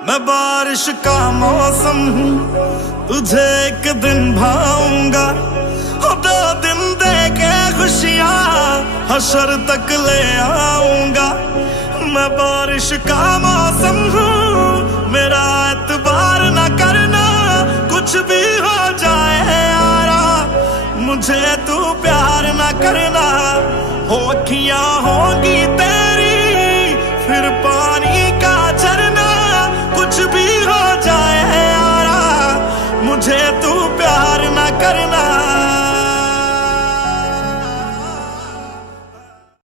मैं बारिश का मौसम हूँ, तुझे एक दिन भाऊंगा। हो 2 दिन दे के खुशियाँ हशर तक ले आऊंगा। मैं बारिश का मौसम हूँ, मेरा एतबार न करना, कुछ भी हो जाए यारा, मुझे तू प्यार न करना। हो अखियाँ होगी तेरी फिर पानी